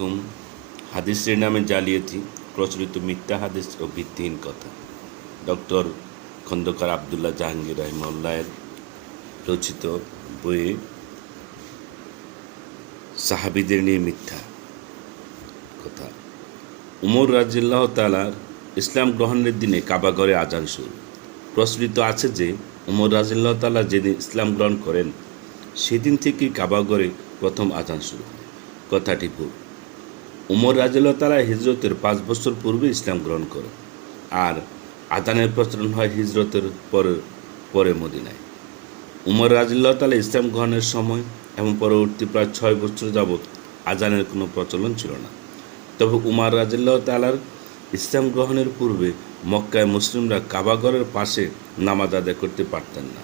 হুম হাদিসের নামে জালিয়াতি, প্রচলিত মিথ্যা হাদিস ও ভিত্তিহীন কথা। ডক্টর খন্দকার আবদুল্লাহ জাহাঙ্গীর রহমউল্লাহের রচিত বইয়ে সাহাবিদের নিয়ে মিথ্যা কথা। উমর রাজিল্লাহ তালার ইসলাম গ্রহণের দিনে কাবাগরে আজান শুরু। প্রচলিত আছে যে, উমর রাজিল্লাহ তালা যেদিন ইসলাম গ্রহণ করেন, সেদিন থেকেই কাবাগরে প্রথম আজান শুরু কথাটি ভুল। উমর রাজিল্লাহ তালা হিজরতের পাঁচ বছর পূর্বে ইসলাম গ্রহণ করে আর আদানের প্রচলন হয় হিজরতের পরে পরে মদিনায়। উমর রাজিল্লাহ তালা ইসলাম গ্রহণের সময় এবং পরবর্তী প্রায় ছয় বছর যাবৎ আজানের কোনো প্রচলন ছিল না। তবে উমার রাজিল্লাহ তালার ইসলাম গ্রহণের পূর্বে মক্কায় মুসলিমরা কাবাগরের পাশে নামাজ আদায় করতে পারতেন না।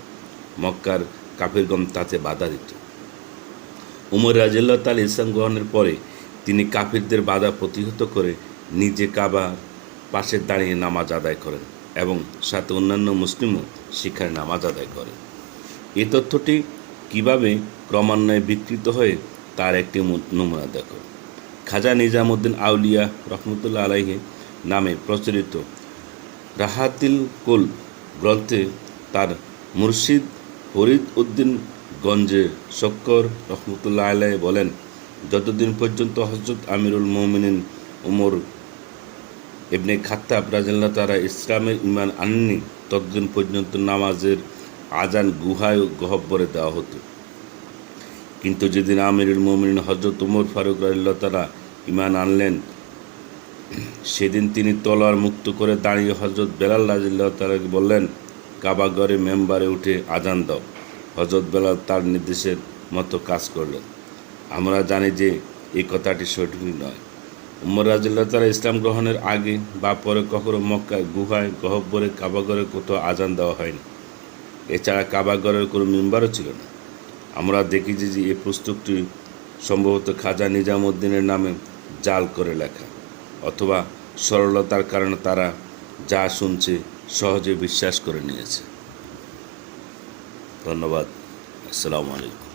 মক্কার কাফিরগম তাতে বাধা দিত। উমর রাজিল্লাহ তালা ইসলাম গ্রহণের পরে তিনি কাফিরদের বাধা প্রতিহত করে নিজে কাবার পাশে দাঁড়িয়ে নামাজ আদায় করেন এবং সাথে অন্যান্য মুসলিমও শিখায় নামাজ আদায় করেন এ তথ্যটি কীভাবে ক্রমান্বয়ে বিকৃত হয়ে তার একটি নমুনা দেখো। খাজা নিজামুদ্দিন আউলিয়া রহমতুল্লাহ আলাইহে নামে প্রচলিত রাহাতিল কুল গ্রন্থে তার মুর্শিদ ফরিদ উদ্দিন গঞ্জে শক্কর রহমতুল্লাহ আলাই বলেন যতদিন পর্যন্ত হজরত আমিরুল মোমিনিন উমর এমনি খাত্তাব রাজিল্লা তারা ইসলামের ইমান আননি, ততদিন পর্যন্ত নামাজের আজান গুহায় গহব্বরে দেওয়া হতো। কিন্তু যেদিন আমিরুল মোমিন হজরত উমর ফারুক রাজিল্লা তারা ইমান আনলেন, সেদিন তিনি তলোয়ার মুক্ত করে দাঁড়িয়ে হজরত বেলাল রাজিল্লাহ তালাকে বললেন কাবাগরে মেম্বারে উঠে আজান দাও। হজরত বেলাল তার নির্দেশের মতো কাজ করলেন। আমরা জানি যে এই কথাটি সঠিক নয়। উমর রাজিল্লাহ তালা ইসলাম গ্রহণের আগে বা পরে কখনো মক্কায় গুহায়, গহব্বরে, কাবাগরে কোথাও আজান দেওয়া হয়নি। এছাড়া কাবাগরের কোনো মেম্বারও ছিল না। আমরা দেখি যে যে এই পুস্তকটি সম্ভবত খাজা নিজামুদ্দিনের নামে জাল করে লেখা, অথবা সরলতার কারণে তারা যা শুনছে সহজে বিশ্বাস করে নিয়েছে। ধন্যবাদ। আসসালামু আলাইকুম।